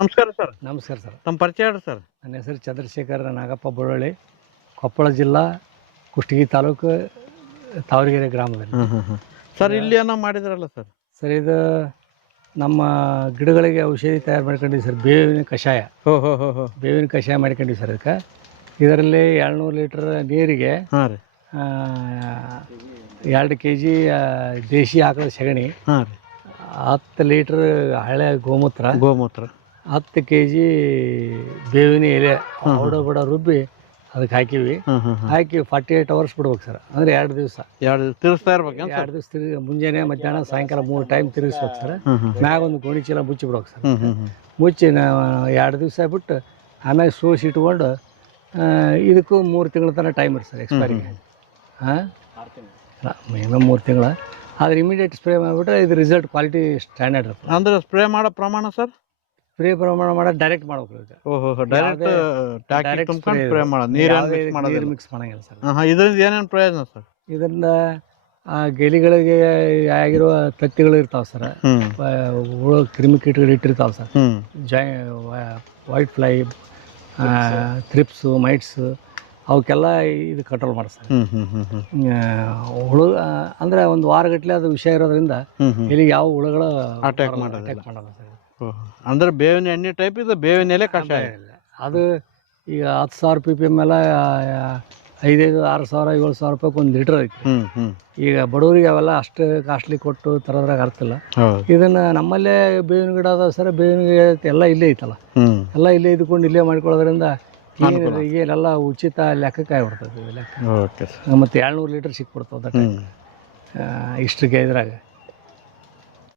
ನಮಸ್ಕಾರ ಸರ್. ನಮಸ್ಕಾರ ಸರ್. ತಮ್ಮ ಪರಿಚಯ ಹೇಳ್ರಿ ಸರ್. ನನ್ನ ಹೆಸರು ಚಂದ್ರಶೇಖರ್ ನಾಗಪ್ಪ ಬಳ್ಳೊಳ್ಳಿ, ಕೊಪ್ಪಳ ಜಿಲ್ಲಾ, ಕುಷ್ಟಗಿ ತಾಲೂಕು, ತಾವರಗೆರೆ ಗ್ರಾಮದಲ್ಲಿ. ಸರ್ ಇಲ್ಲಿ ಏನೋ ಮಾಡಿದ್ರಲ್ಲ ಸರ್. ಸರ್ ಇದು ನಮ್ಮ ಗಿಡಗಳಿಗೆ ಔಷಧಿ ತಯಾರು ಮಾಡ್ಕೊಂಡಿವಿ ಸರ್. ಬೇವಿನ ಕಷಾಯ. ಬೇವಿನ ಕಷಾಯ ಮಾಡ್ಕೊಂಡಿವಿ ಸರ್. ಅದಕ್ಕೆ ಇದರಲ್ಲಿ 200 ಲೀಟ್ರ್ ನೀರಿಗೆ ಹಾಂ ರೀ 2 kg ದೇಶಿ ಆಕಳ ಸಗಣಿ, ಹಾಂ ರೀ 10 ಲೀಟ್ರ್ ಹಳೆ ಗೋಮೂತ್ರ, 10 kg ಬೇವಿನ ಎಲೆ ಬಡ ರುಬ್ಬಿ ಅದಕ್ಕೆ ಹಾಕಿವಿ. ಹಾಕಿ 48 hours ಬಿಡ್ಬೇಕು ಸರ್. ಅಂದರೆ 2 ದಿವಸ ತಿರ್ಸ್ತಾ ಇರ್ಬೇಕು. 2 ದಿವಸ ಮುಂಜಾನೆ, ಮಧ್ಯಾಹ್ನ, ಸಾಯಂಕಾಲ 3 ಟೈಮ್ ತಿರುಗಿಸ್ಬೇಕು ಸರ್. ಮ್ಯಾಗ ಒಂದು ಗೋಣಿ ಚೀಲ ಮುಚ್ಚಿ ಬಿಡ್ಬೇಕು ಸರ್. ಮುಚ್ಚಿ 2 ದಿವಸ ಬಿಟ್ಟು ಆಮ್ಯಾಗ ಸೋಸಿ ಇಟ್ಕೊಂಡು ಇದಕ್ಕೂ 3 ತಿಂಗಳ ತನಕ ಟೈಮ್ ಇರುತ್ತೆ ಸರ್ ಎಕ್ಸ್ಪೈರಿಗೆ. ಇನ್ನೂ 3 ತಿಂಗಳ. ಆದ್ರೆ ಇಮಿಡಿಯೇಟ್ ಸ್ಪ್ರೇ ಮಾಡಿಬಿಟ್ರೆ ಇದು ರಿಸಲ್ಟ್ ಕ್ವಾಲಿಟಿ ಸ್ಟ್ಯಾಂಡರ್ಡ್ ಇರುತ್ತೆ. ಅಂದ್ರೆ ಸ್ಪ್ರೇ ಮಾಡೋ ಪ್ರಮಾಣ ಸರ್? ಸ್ಪ್ರೇ ಪ್ರಮಾಣ ಮಾಡೋದು ಡೈರೆಕ್ಟ್ ಮಾಡ್ಬೇಕು. ಡೈರೆಕ್ಟ್ ಸ್ಪ್ರೇ ಮಾಡೋದು, ನೀರು ಮಿಕ್ಸ್ ಮಾಡಂಗಿಲ್ಲ ಸರ್. ಇದರಿಂದ ಏನೇನು ಪ್ರಯೋಜನ ಸರ್? ಇದರಿಂದ ಗೆಲಿಗಳಿಗೆ ಆಗಿರುವ ತತ್ತಿಗಳು ಇರ್ತಾವೆ ಸರ್, ಕ್ರಿಮಿಕೀಟಗಳು ಇಟ್ಟಿರ್ತಾವೆ sir. White fly, thrips, mites, ಅವಕ್ಕೆಲ್ಲ ಇದು ಕಂಟ್ರೋಲ್ ಮಾಡಿ ಸರ್. ಹುಳು ಅಂದರೆ ಒಂದು ವಾರಗಟ್ಟಲೆ ಅದು ವಿಷ ಇರೋದ್ರಿಂದ ಇಲ್ಲಿಗೆ ಯಾವ ಹುಳುಗಳು ಅಟ್ಯಾಕ್ ಮಾಡಲ್ಲ ಸರ್. ಅಂದ್ರೆ ಬೇವಿನ ಎಣ್ಣೆ ಟೈಪ್ ಇದು, ಬೇವಿನ ಎಲೆ ಕಷಾಯ. ಅದು ಈಗ 10,000 ppm ಎಲ್ಲ 5,000, 6,000, 7,000 ರೂಪಾಯಿಗೆ 1 ಲೀಟ್ರ್ ಐತಿ. ಈಗ ಬಡವರಿಗೆ ಅವೆಲ್ಲ ಅಷ್ಟು ಕಾಸ್ಟ್ಲಿ ಕೊಟ್ಟು ತರೋದ್ರಾಗ ಅರ್ಥಿಲ್ಲ. ಇದನ್ನ ನಮ್ಮಲ್ಲೇ ಬೇವಿನ ಗಿಡ ಅದ ಸರ್. ಬೇವಿನ ಗಿಡ ಎಲ್ಲ ಇಲ್ಲೇ ಐತಲ್ಲ, ಎಲ್ಲ ಇಲ್ಲೇ ಇದ್ಕೊಂಡು ಇಲ್ಲೇ ಮಾಡ್ಕೊಳ್ಳೋದ್ರಿಂದ ಈಗೇನೆಲ್ಲ ಉಚಿತ ಲೆಕ್ಕಕ್ಕೆ ಆಗಿಬಿಡ್ತದೆ ಲೆಕ್ಕ. ಮತ್ತು 200 ಲೀಟ್ರ್ ಸಿಕ್ಬಿಡ್ತದೆ ಇಷ್ಟಕ್ಕೆ ಇದ್ರಾಗ.